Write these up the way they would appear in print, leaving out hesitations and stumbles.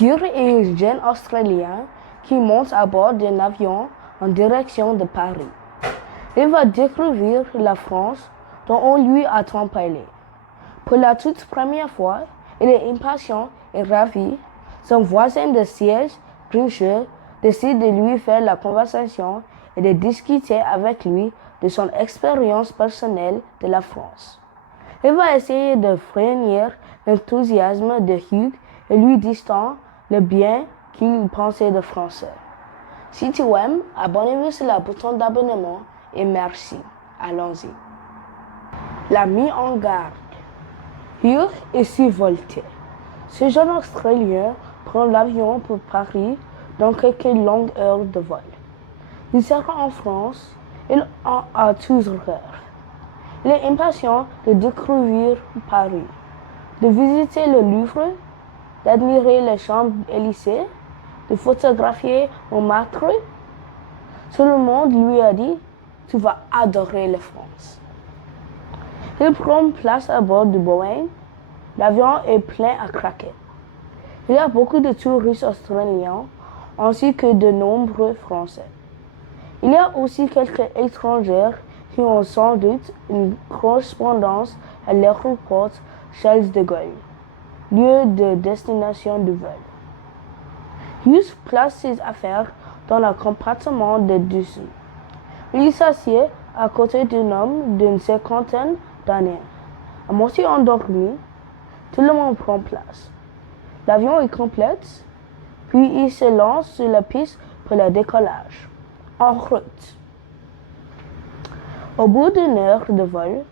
Hugh est un jeune Australien qui monte à bord d'un avion en direction de Paris. Il va découvrir la France dont on lui a tant parlé. Pour la toute première fois, il est impatient et ravi. Son voisin de siège, Grincheux, décide de lui faire la conversation et de discuter avec lui de son expérience personnelle de la France. Il va essayer de freiner l'enthousiasme de Hugh et lui disant le bien qu'il pensait de français. Si tu aimes, abonnez-vous sur le bouton d'abonnement et merci. Allons-y. La mise en garde. Hugh est survolté. Ce jeune Australien prend l'avion pour Paris dans quelques longues heures de vol. Il sera en France, il en a toujours rêve. Il est impatient de découvrir Paris, de visiter le Louvre, d'admirer les Champs-Élysées, de photographier Montmartre. Tout le monde lui a dit « Tu vas adorer la France ». Il prend place à bord du Boeing. L'avion est plein à craquer. Il y a beaucoup de touristes australiens ainsi que de nombreux Français. Il y a aussi quelques étrangers qui ont sans doute une correspondance à l'aéroport Charles de Gaulle, lieu de destination du vol. Hugh place ses affaires dans le compartiment de dessous. Il s'assied à côté d'un homme d'une cinquantaine d'années. À moitié endormi, tout le monde prend place. L'avion est complet, puis il se lance sur la piste pour le décollage. En route. Au bout d'une heure de vol,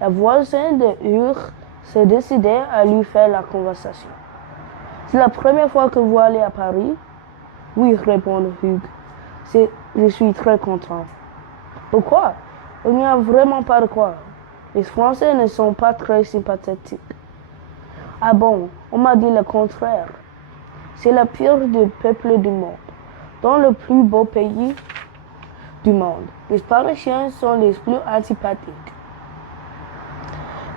la voisine de Hugh se décidait à lui faire la conversation. C'est la première fois que vous allez à Paris? Oui, répond Hugh. Je suis très content. Pourquoi? Il n'y a vraiment pas de quoi. Les Français ne sont pas très sympathiques. Ah bon, on m'a dit le contraire. C'est le pire du peuple du monde. Dans le plus beau pays du monde, les Parisiens sont les plus antipathiques.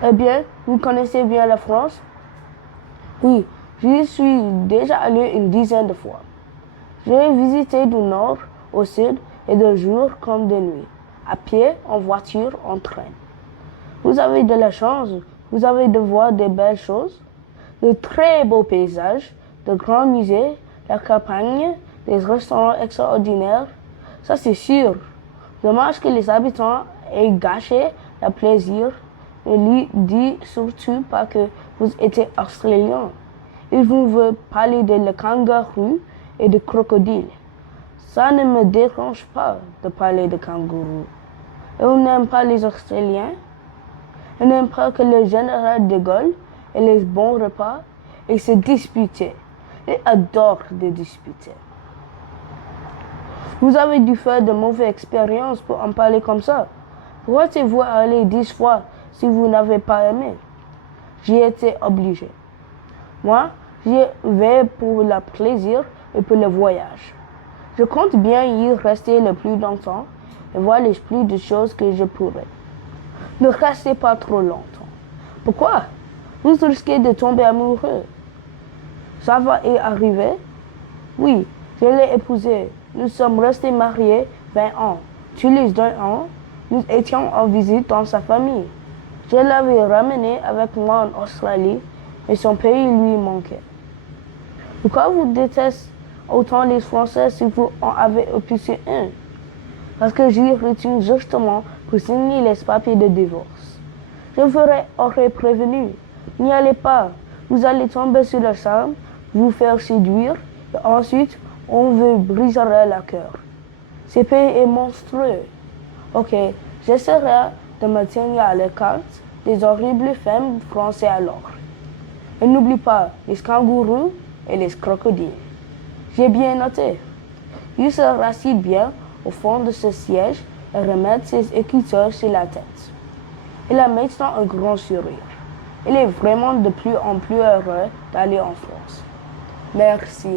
Eh bien, vous connaissez bien la France? Oui, j'y suis déjà allé une dizaine de fois. J'ai visité du nord au sud et de jour comme de nuit, à pied, en voiture, en train. Vous avez de la chance, vous avez de voir de belles choses, de très beaux paysages, de grands musées, la campagne, des restaurants extraordinaires. Ça c'est sûr. Dommage que les habitants aient gâché le plaisir. Ne lui dit surtout pas que vous êtes australien. Il vous veut parler de le kangourou et de crocodile. Ça ne me dérange pas de parler de kangourou. Il n'aime pas les Australiens. Il n'aime pas que le général de Gaulle ait les bons repas et se disputer. Il adore de disputer. Vous avez dû faire de mauvaises expériences pour en parler comme ça. Pourquoi êtes-vous allé 10 fois si vous n'avez pas aimé? J'y étais obligé. Moi, j'y vais pour le plaisir et pour le voyage. Je compte bien y rester le plus longtemps et voir les plus de choses que je pourrai. Ne restez pas trop longtemps. Pourquoi? Vous risquez de tomber amoureux. Ça va y arriver? Oui, je l'ai épousée. Nous sommes restés mariés 20 ans. Tous les 2 ans, nous étions en visite dans sa famille. Je l'avais ramené avec moi en Australie, mais son pays lui manquait. Pourquoi vous détestez autant les Français si vous en avez épousé un? Parce que j'y retourne justement pour signer les papiers de divorce. Je vous aurais prévenu. N'y allez pas. Vous allez tomber sur le charme, vous faire séduire, et ensuite, on vous brisera le cœur. Ce pays est monstrueux. Ok, j'essaierai de me tenir à l'écart des horribles femmes françaises alors. Et n'oublie pas les kangourous et les crocodiles. J'ai bien noté. Il se rassit bien au fond de ce siège et remet ses écouteurs sur la tête. Il a maintenant un grand sourire. Il est vraiment de plus en plus heureux d'aller en France. Merci.